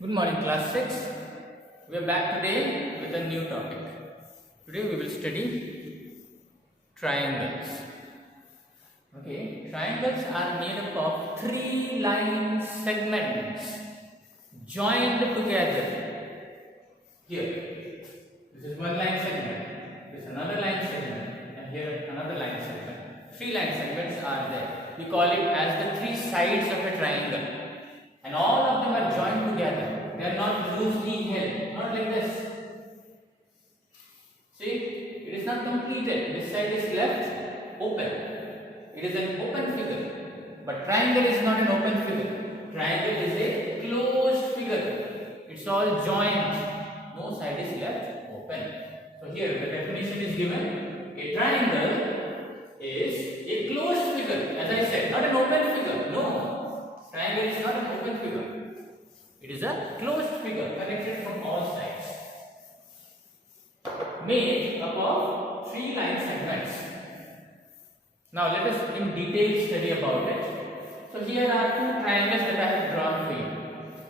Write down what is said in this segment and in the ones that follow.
Good morning, class 6. We are back today with a new topic. Today we will study triangles. Okay, triangles are made up of three line segments joined together. Here, this is one line segment, this is another line segment, and here another line segment. Three line segments are there. We call it as the three sides of a triangle. And all of them are joined together. They are not loosely held, not like this. See, it is not completed. This side is left open. It is an open figure. But triangle is not an open figure. Triangle is a closed figure. It's all joined. No side is left open. So here the definition is given. A triangle is a closed figure. As I said, not an open figure. No. Triangle is not an open figure. It is a closed figure connected from all sides. Made up of three line segments. Now let us in detail study about it. So here are two triangles that I have drawn for you.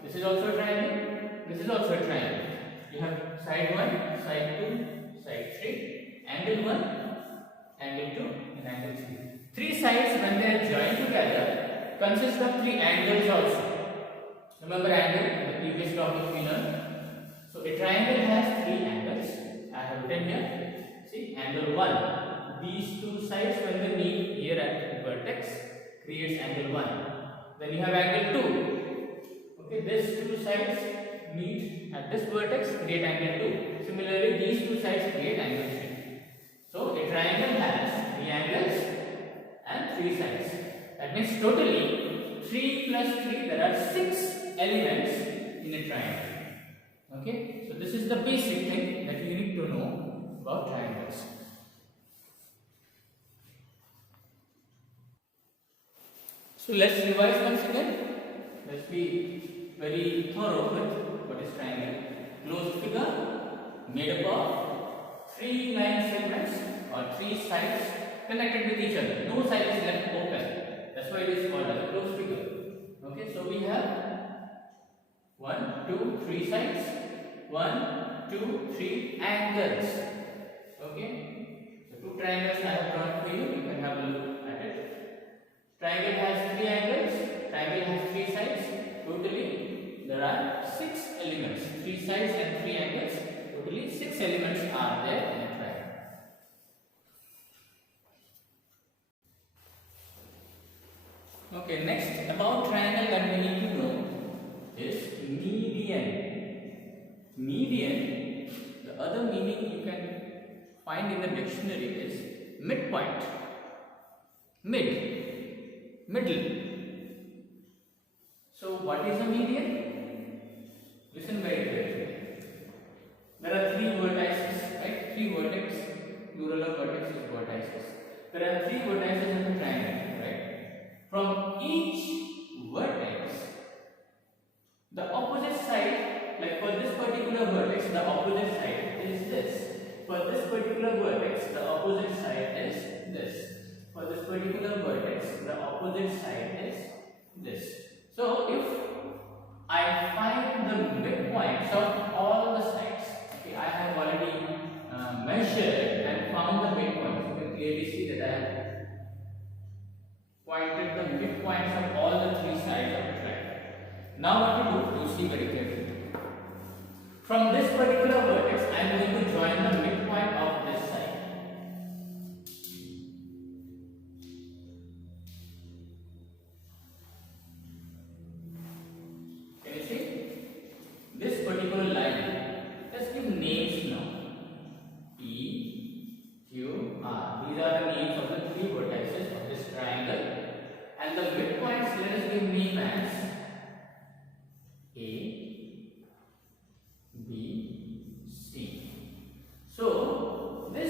This is also a triangle. This is also a triangle. You have side 1, side 2, side 3, angle 1, angle 2 and angle 3. Three sides when they are joined together consist of three angles also. Remember angle, the previous topic we learned. So a triangle has three angles. I have written here. See, angle 1. These two sides when they meet here at the vertex creates angle 1. Then you have angle 2. Okay, these two sides meet at this vertex create angle 2. Similarly, these two sides create angle 3. So a triangle has three angles and three sides. That means totally 3 plus 3, there are 6 elements in a triangle. Okay, so this is the basic thing that you need to know about triangles. So let's revise once again. Let's be very thorough with what is triangle. Closed figure made up of three line segments or three sides connected with each other. No side is left open. That's why it is called as a closed figure. Okay, so we have 1, 2, 3 sides, 1, 2, 3 angles. Okay, so two triangles I have drawn for you. You can have a look at it. Triangle has three angles, triangle has three sides. Totally, there are 6 elements. 3 sides and 3 angles. Totally, 6 elements are there in a triangle. Okay, next about triangle that we need to know is median. Median, the other meaning you can find in the dictionary is midpoint. Middle. So what is a median? Listen very carefully. There are 3 vertices, right? 3 vertex, plural of vertex is vertices. There are 3 vertices in the triangle, right? From each vertex, the opposite side, like for this particular vertex, the opposite side is this. For this particular vertex, the opposite side is this. For this particular vertex, the opposite side is this. So, if I find the midpoints of all the sides, okay, I have already measured and found the midpoints. You can clearly see that I have pointed the midpoints of all the 3 sides of the triangle. Now what to do? You see very carefully. From this particular vertex, I am going to join the midpoint of this side. Can you see? This particular line, let's give names now. P, Q, R. These are the names of the 3 vertices of this triangle. And the midpoints, let us give name as A, B, C. So this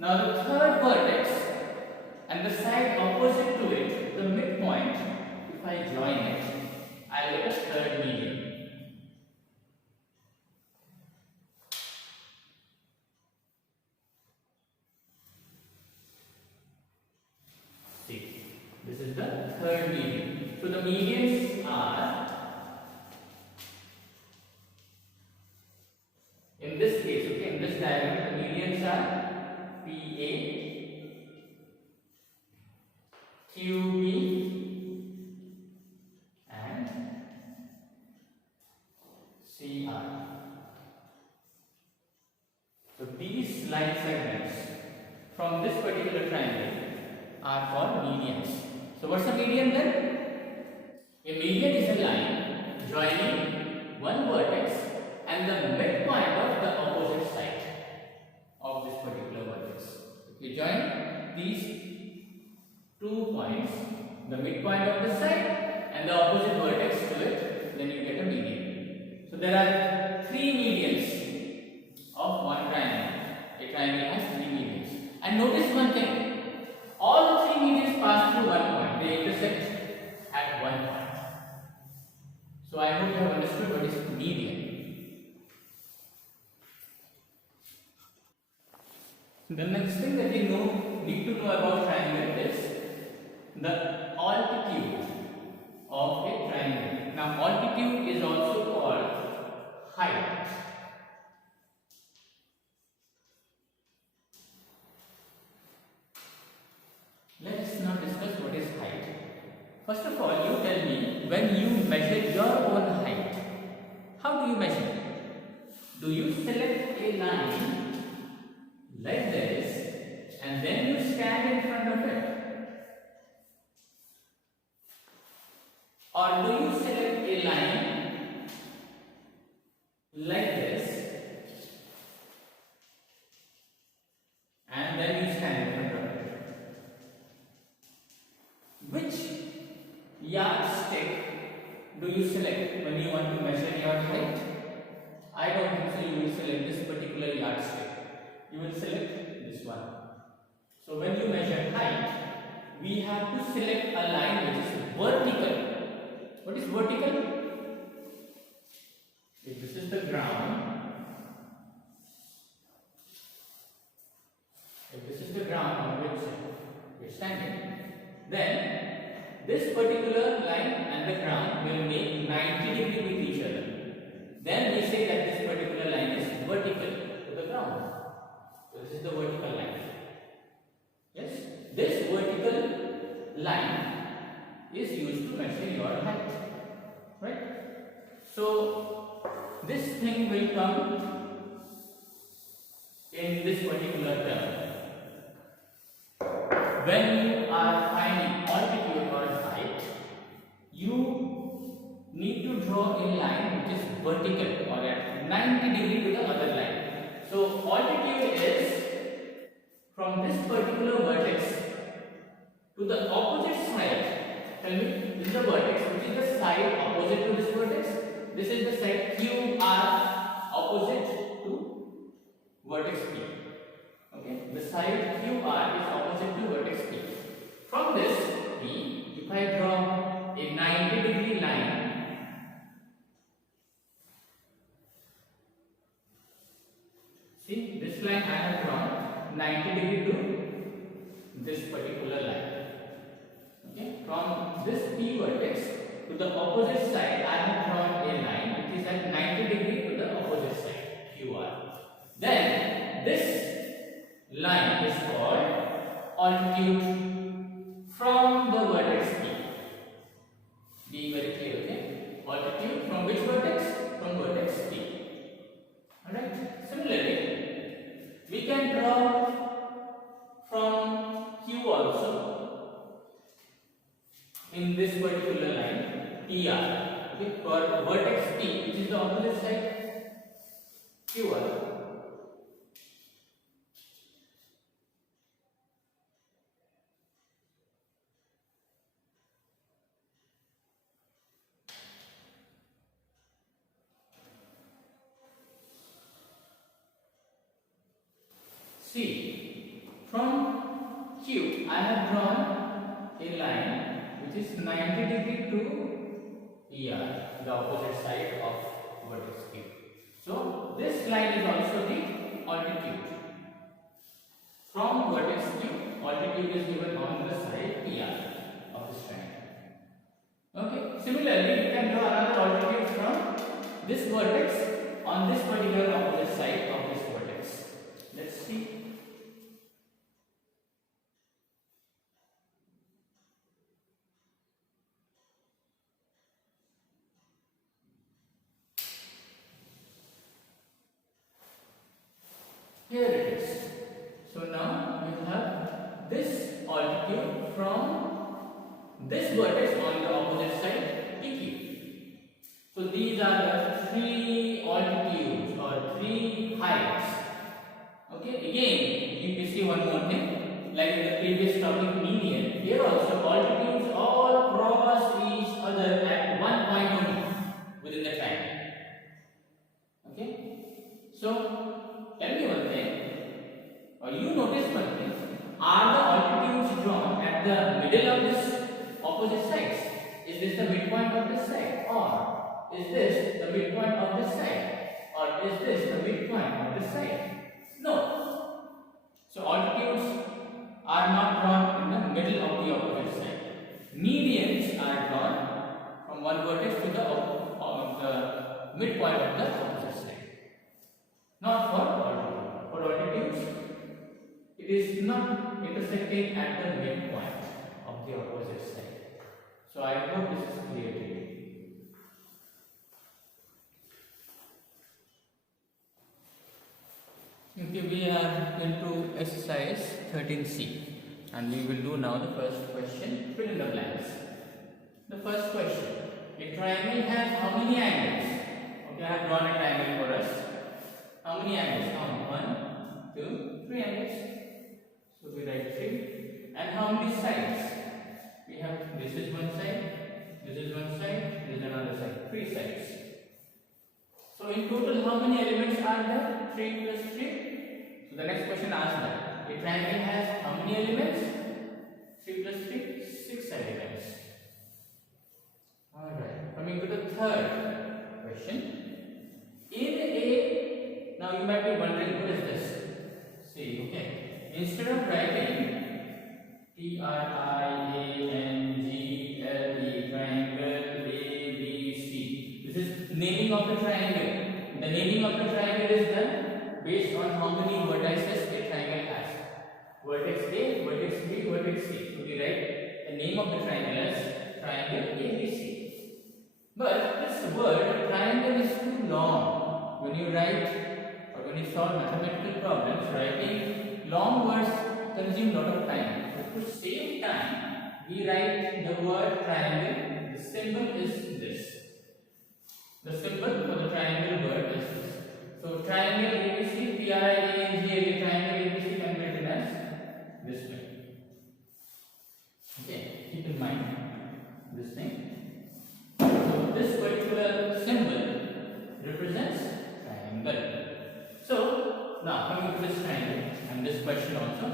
Now the third vertex and the side opposite to it, the midpoint, if I join it, I'll get a third median. See, this is the third median. So the medians are, in this case, okay, in this diagram, the medians are PA, QB, and CR. So these line segments from this particular triangle are called medians. So what's a median then? A median is a line joining one vertex and the midpoint of the opposite side of this particular vertex. If you join these 2 points, the midpoint of the side and the opposite vertex to it, then you get a median. So there are 3 medians of one triangle. A triangle has 3 medians. And notice one thing, all the 3 medians pass through one point. They intersect at one point. So I hope you have understood what is median. The next thing that you need to know about triangle is the altitude of a triangle. Now altitude is also called height. Let us now discuss what is height. First of all, you tell me, when you measure your own height, how do you measure? Do you select a line like this and then you stand in front of it? Or do you select a line like this and then you stand in front of it? Which yardstick do you select when you want to measure your height? I don't think so you will select this particular yardstick. You will select this one. So when you measure height, we have to select a line which is vertical. What is vertical? If this is the ground, on which we are standing, then this particular line and the ground will make 90 degrees with each other. Then we say that this particular line is vertical to the ground. So this is the vertical line. Yes, this vertical line is used to measure your height, right? So this thing will come in this particular term. When you are finding altitude or height, you need to draw a line which is vertical or at 90 degrees to the other line. So altitude is from this particular vertex to the opposite side. Tell me, this is the vertex, which is the side opposite to this vertex. This is the side QR opposite to vertex P. Okay, the side QR is opposite to vertex P. From this P, if I draw a 90 degree line, see this line I have drawn 90 degree to this particular line. Okay, from this P vertex to the opposite side, I have drawn a line which is at 90 degree to the opposite side, QR. Then this line is called altitude from the vertex P. Be very clear, okay? Altitude from which vertex? From vertex P. Alright. Similarly, we can draw from Q also in this particular line, PR. Okay, for vertex P, which is the opposite side, QR. See, from Q, I have drawn a line which is 90 degree to ER, the opposite side of vertex Q. So this line is also the altitude. From vertex Q, altitude is given on the side ER of this triangle. Okay. Similarly, you can draw another altitude from this vertex on this particular opposite side of this vertex. Let's see. Here it is. So now we have this altitude from this vertex on the opposite side PQ. So these are the three altitudes or three heights. Okay, again you can see one more thing, like in the previous topic median, here also altitudes all cross each other at one point only within the triangle. Okay, so tell me one thing, or you notice one thing, are the altitudes drawn at the middle of this opposite sides? Is this the midpoint of this side, or is this the midpoint of this side, or is this the midpoint of this side? No. So altitudes are not drawn in the middle of the opposite side. Medians are drawn from one vertex to the midpoint of the opposite side. Not for altitude. For altitudes, it is not intersecting at the midpoint of the opposite side. So I hope this is clear to you. Okay, we are into exercise 13C and we will do now the first question, fill in the blanks. The first question, a triangle has how many angles? Okay, I have drawn a triangle for us. How many angles? Count 1, 2, 3 angles. So we write 3. And how many sides? We have, this is one side, this is one side, this is another side, 3 sides. So in total, how many elements are there? 3 plus 3. So the next question asks that a triangle has how many elements? 3 plus 3, 6 elements. Alright, coming to the third question. Now you might be wondering, what is this? See, okay. Instead of writing triangle ABC, this is naming of the triangle. The naming of the triangle is done based on how many vertices a triangle has. Vertex A, vertex B, vertex C. So we write the name of the triangle as triangle ABC. But this word triangle is too long. When you write or when you solve mathematical problems, writing long words consume a lot of time. So to save time, we write the word triangle. The symbol is this. The symbol for the triangle word is this. So triangle ABC, triangle ABC can be written as this way. Okay, keep in mind this thing. So this particular symbol represents triangle. So now coming to this triangle and this question also.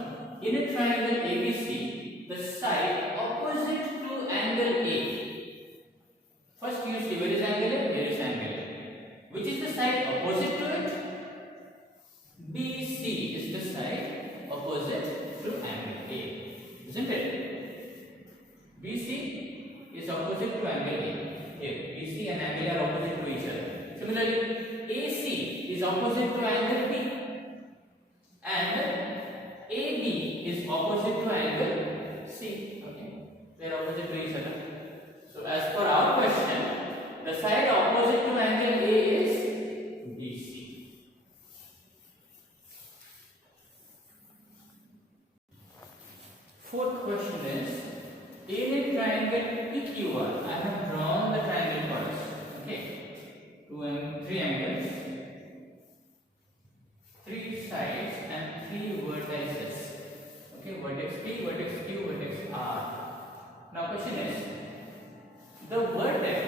In a triangle ABC, the side opposite to angle A. First you see where is angle A, where is angle A. Which is the side opposite to it? BC is the side opposite to angle A. Isn't it? BC is opposite to angle A. Here, BC and angle are opposite to each other. Similarly, AC is opposite to angle B. And AB is opposite to angle C. Okay, they are opposite to each other. So as per our question, the side opposite to angle A is BC. Fourth question is, in a triangle PQR, I have drawn the triangle first. Okay, 2 and 3 angles, 3 sides and 3 vertices. Okay, vertex P, vertex Q, vertex R. Now question is, the vertex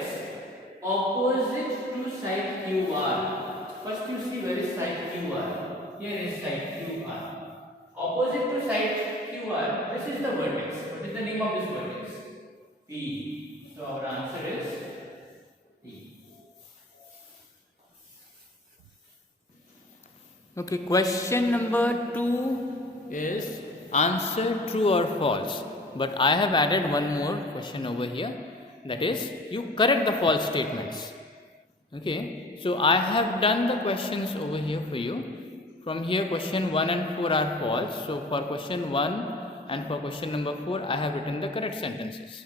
opposite to side QR. First you see where is side QR. Here is side QR. opposite to side QR, this is the vertex. What is the name of this vertex? P. So our answer is P. Okay, question number 2 is answer true or false. But I have added one more question over here, that is you correct the false statements. Okay, so I have done the questions over here for you. From here question 1 and 4 are false. So for question 1 and for question number 4 I have written the correct sentences.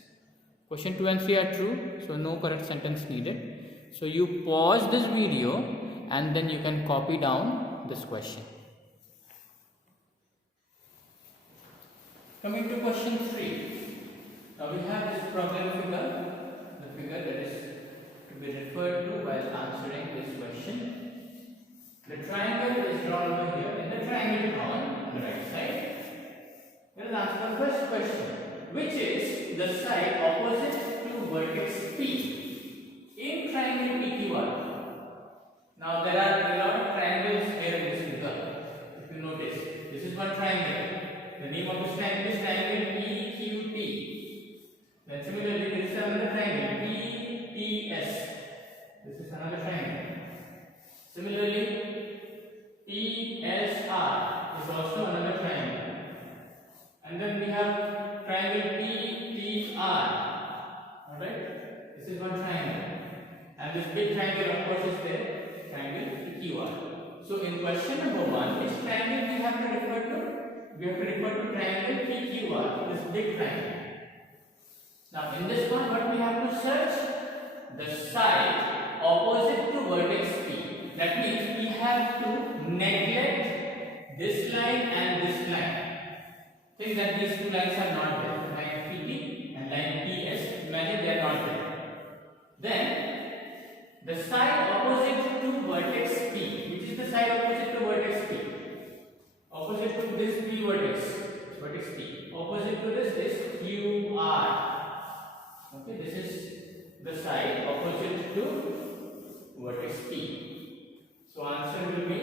Question 2 and 3 are true, so no correct sentence needed. So you pause this video and then you can copy down this question. Coming to question 3. Now we have this problem figure, the figure that is to be referred to while answering this question. The triangle is drawn over here. In the triangle drawn on the right side, let us answer the first question. Which is the side opposite to vertex P in triangle PQR? Now there are a lot of triangles here in this figure. If you notice, this is one triangle. The name of this triangle is triangle PQT. Then similarly, there is another triangle PPS. This is another triangle. Similarly, PSR is also another triangle. And then we have triangle PTR. Alright? This is one triangle. And this big triangle, of course, is there, triangle PQR. So in question number 1, which triangle we have to refer to? We have to refer to triangle PQR, this big triangle. Now in this one, what we have to search? The side opposite to vertex P. That means we have to neglect this line and this line. Think that these two lines are not there. Line PT and line PS. Imagine they are not there. Then the side opposite to vertex P. Which is the side opposite to vertex P? Opposite to this P vertex. Vertex P. Opposite to this is QR. Okay, this is the side opposite to vertex P. So answer will be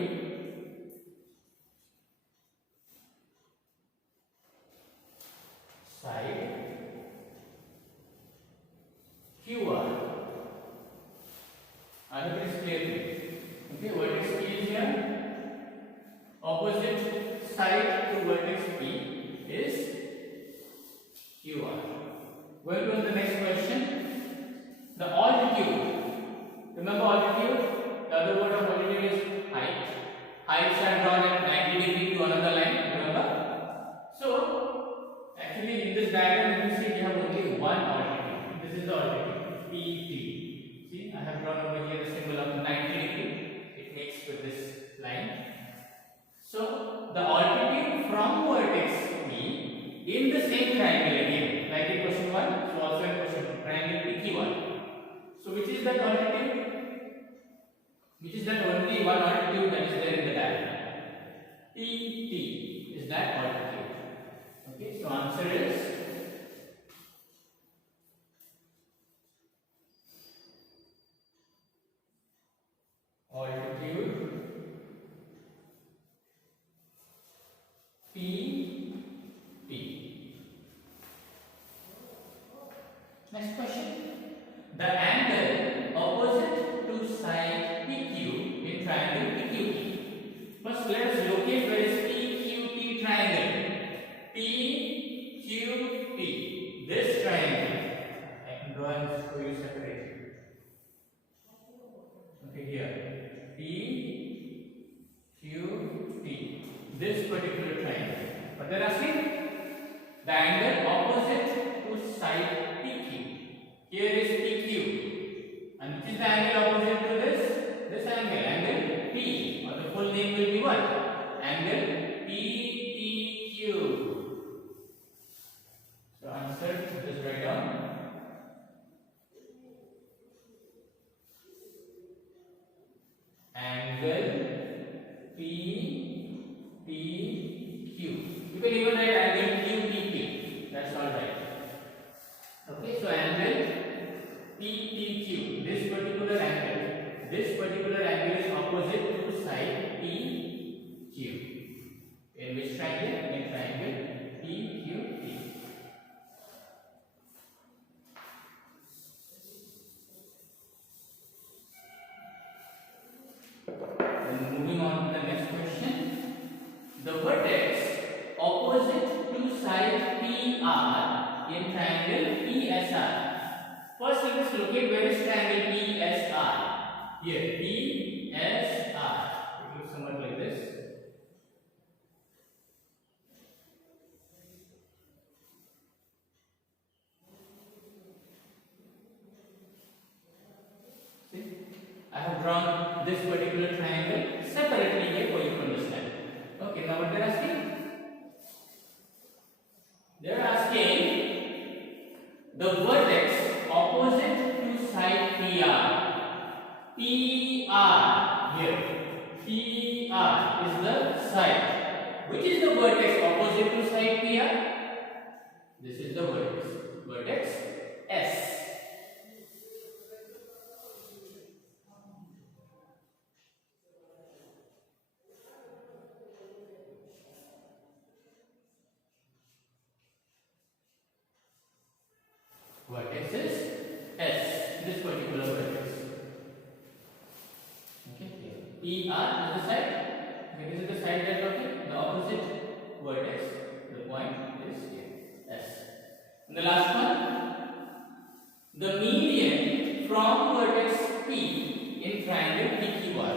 side QR. I hope it is clear to you. Okay, vertex P is here. Opposite side to vertex P is QR. Going to the next question. The altitude. Remember altitude? The other word of altitude is height. Heights are drawn at 90 degrees to another line. Remember? So, actually in this diagram you see we have only one altitude. This is the altitude PT. See, I have drawn over here the symbol of 90 degrees. It makes with this line. So, the altitude from vertex P in the same triangle again, like in question 1, so also in question triangle PQ1. So, which is that altitude? Which is that only one altitude that is there in the diagram? PT is that altitude. Okay, so answer is altitude PT. Next question. The angle opposite to side PQ in triangle PQT. First, let us locate where is PQT triangle. PQT. This triangle. I can draw and show you separately. Okay, here. PQT. This particular triangle. But they are asking the angle opposite to side PQ. Here is PQ. And which is the angle opposite to this? This angle. Angle P. Or the full name will be what? Angle PTQ. So answer, just write down. Angle PTQ. You can even write angle QPP. in triangle PQP. Then moving on to the next question. The vertex opposite to side PR in triangle PSR. First, let us locate where is triangle PSR. Here, PSR. It looks somewhat like this. See, I have drawn this particular triangle separately here for you to understand. Okay, now what they are asking? They are asking the vertex opposite to side PR. PR here. PR is the side. Which is the vertex opposite to side PR? This is the vertex. Vertex S. Vertex is S, this particular vertex. Okay, PR is the side. Okay, this is the side that okay, the opposite vertex. The point is here, S. And the last one, the median from vertex P in triangle PQR.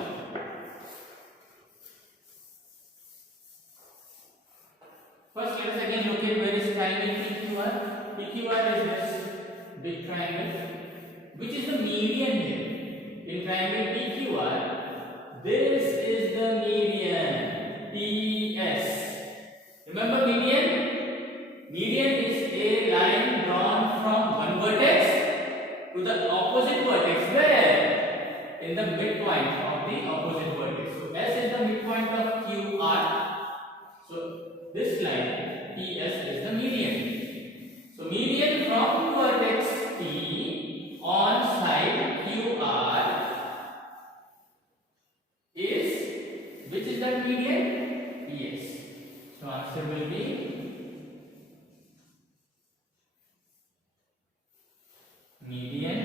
First, let us again locate where is triangle PQR. PQR is this big triangle. Which is the median here? In triangle PQR, this is the median, PS. Remember median? Median is a line drawn from one vertex to the opposite vertex. Where? In the midpoint of the opposite vertex. So S is the midpoint of QR. So this line PS is the median. So median from vertex P on side QR is, which is that median? PS. So answer will be median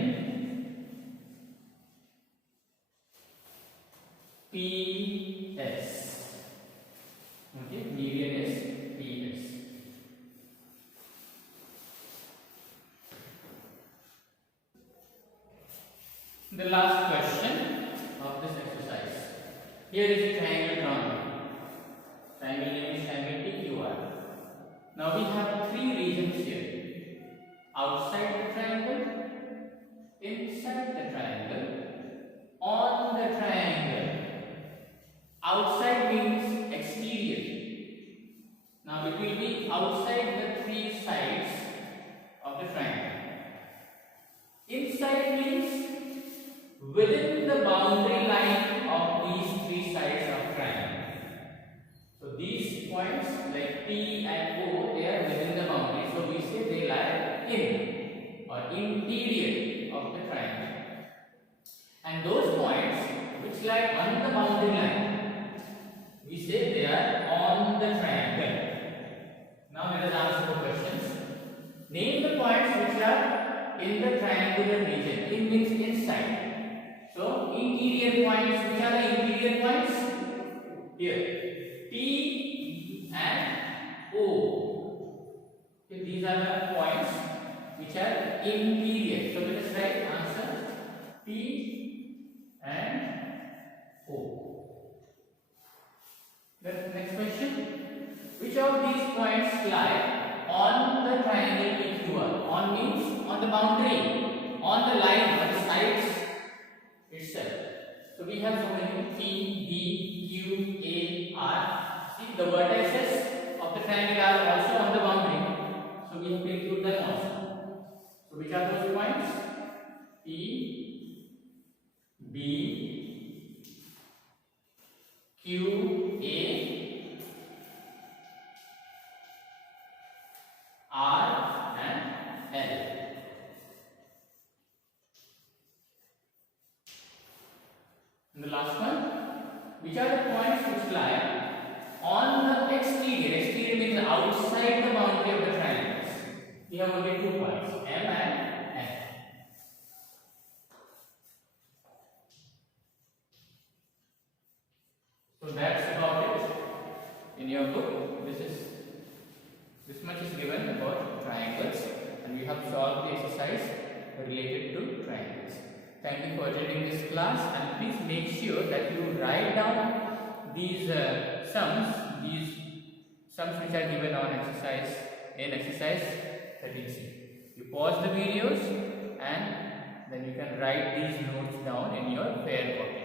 PS. Okay, median is PS. The last question of this exercise. Here is a triangle drawn. Triangle name is triangle PQR. Now we have three regions here. Outside the triangle, inside the triangle, on the triangle. Outside means exterior. Now it will be outside the three sides of the triangle. Inside means within the boundary line of these three sides of triangle. So these points like P and O, they are within the boundary. So we say they lie in or interior of the triangle. And those points which lie on the boundary line, we say they are on the triangle. Now let us answer the questions. Name the points which are in the triangular region. In means inside. So interior points, which are the interior points? Here, P and O. Okay, these are the points which are interior. So let us write answer P and O. The next question. Which of these points lie on the triangle PQR? On means on the boundary, on the line, on the sides itself. So we have so many P, B, Q, A, R. See, the vertices of the triangle are also on the boundary. So we have to include them also. So which are those points? P, B, Q, A, R and L. And the last one, which are the points which lie on the exterior? Exterior outside the boundary of the triangles. We have only two parts, M and N. So that's about it in your book. This much is given about triangles, and we have solved the exercise related to triangles. Thank you for attending this class, and please make sure that you write down these sums which are given on exercise 13C. You pause the videos and then you can write these notes down in your fair copy.